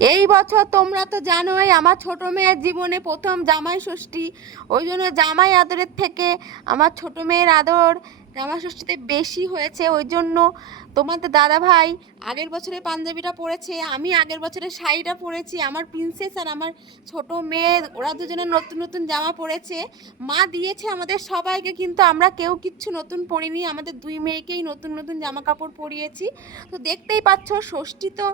এই বছর তোমরা তো জানোই, আমার ছোট মেয়ের জীবনে প্রথম জামাই ষষ্ঠী। ওই জন্য জামাই আদরের থেকে আমার ছোট মেয়ের আদর জামাই ষষ্ঠীতে বেশি হয়েছে ওই জন্য তোমাদের দাদা ভাই আগের বছরে পাঞ্জাবিটা পরেছে আমি আগের বছরে শাড়িটা পরেছি, আমার প্রিন্সেস আর আমার ছোট মেয়ে, ওরা দুজনে নতুন নতুন জামা পরেছে। মা দিয়েছে আমাদের সবাইকে, কিন্তু আমরা কেউ কিচ্ছু নতুন পরিনি, আমাদের দুই মেয়েকেই নতুন নতুন জামা কাপড় পরিয়েছি। তো দেখতেই পাচ্ছ, ষষ্ঠী তো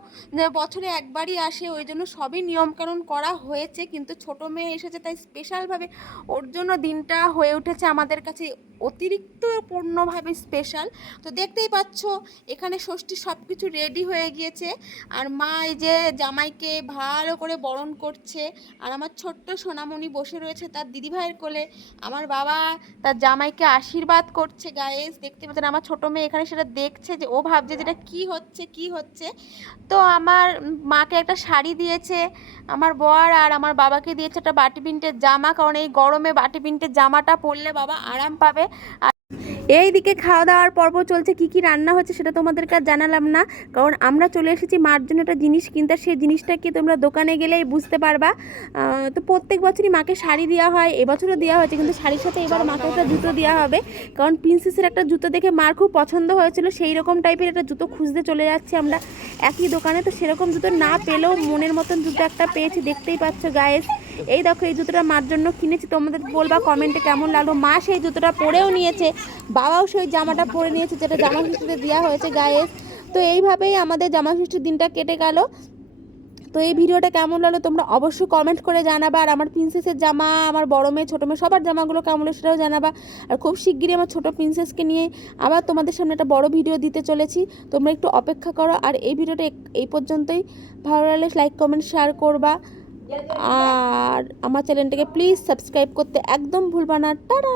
বছরে একবারই আসে ওই জন্য সবই নিয়মকানুন করা হয়েছে, কিন্তু ছোট মেয়ে এসেছে, তাই স্পেশালভাবে ওর জন্য দিনটা হয়ে উঠেছে আমাদের কাছে অতিরিক্ত পূর্ণভাবে স্পেশাল তো দেখতেই পাচ্ছ, এখানে ষষ্ঠী সব কিছু রেডি হয়ে গিয়েছে। আর মা এই যে জামাইকে ভালো করে বরণ করছে। আর আমার ছোট্ট সোনামণি বসে রয়েছে তার দিদিভাইয়ের কোলে। আমার বাবা তার জামাইকে আশীর্বাদ করছে গায়েস দেখতে পাচ্ছেন, আমার ছোট মেয়ে এখানে সেটা দেখছে যে, ও ভাবছে যেটা কি হচ্ছে কি হচ্ছে। তো আমার মাকে একটা শাড়ি দিয়েছে, আমার বর আর আমার বাবাকে দিয়েছে একটা বাটি প্রিন্টের জামা। কারণ এই গরমে বাটি প্রিন্টের জামাটা পরলে বাবা আরাম পাবে। আর এইদিকে খাওয়া দাওয়ার পর্ব চলছে, কি কি রান্না হচ্ছে সেটা তোমাদেরকে আর জানালাম না। কারণ আমরা চলে এসেছি, মার জন্য একটা জিনিস কিনতে সেই জিনিসটা কি তোমরা দোকানে গেলেই বুঝতে পারবা। তো প্রত্যেক বছরই মাকে শাড়ি দেওয়া হয়, এবছরও দেওয়া হয়েছে, কিন্তু শাড়ির সাথে এবার মাকে একটা জুতো দেওয়া হবে। কারণ প্রিন্সেসের একটা জুতো দেখে মার খুব পছন্দ হয়েছিল, সেই রকম টাইপের একটা জুতো খুঁজতে চলে যাচ্ছি আমরা। একই দোকানে তো সেরকম জুতো না পেলেও মনের মতন জুতো একটা পেয়েছি, দেখতেই পাচ্ছ গায়ে এই দেখো, এই জুতোটা মার জন্য কিনেছি, তোমাদের বলবা কমেন্টে কেমন লাগল? মা সেই জুতোটা পরেও নিয়েছে, বাবাও সেই জামাটা পরে নিয়েছে, যেটা জামা ষষ্ঠীতে দেওয়া হয়েছে গায়ে তো এইভাবেই আমাদের জামা ষষ্ঠীর দিনটা কেটে গেল। তো এই ভিডিওটা কেমন লাগল তোমরা অবশ্যই কমেন্ট করে জানাবা। আর আমার প্রিন্সেসের জামা, আমার বড় মেয়ে, ছোটো মেয়ে, সবার জামাগুলো কেমন সেটাও জানাবা। আর খুব শিগগিরই আমার ছোটো প্রিন্সেসকে নিয়ে আবার তোমাদের সামনে একটা বড় ভিডিও দিতে চলেছি। তোমরা একটু অপেক্ষা করো। আর এই ভিডিওটা এই পর্যন্তই। ভালো লাগলে লাইক কমেন্ট শেয়ার করবা। আর আমার চ্যানেলটাকে প্লিজ সাবস্ক্রাইব করতে একদম ভুলবা না। টাটা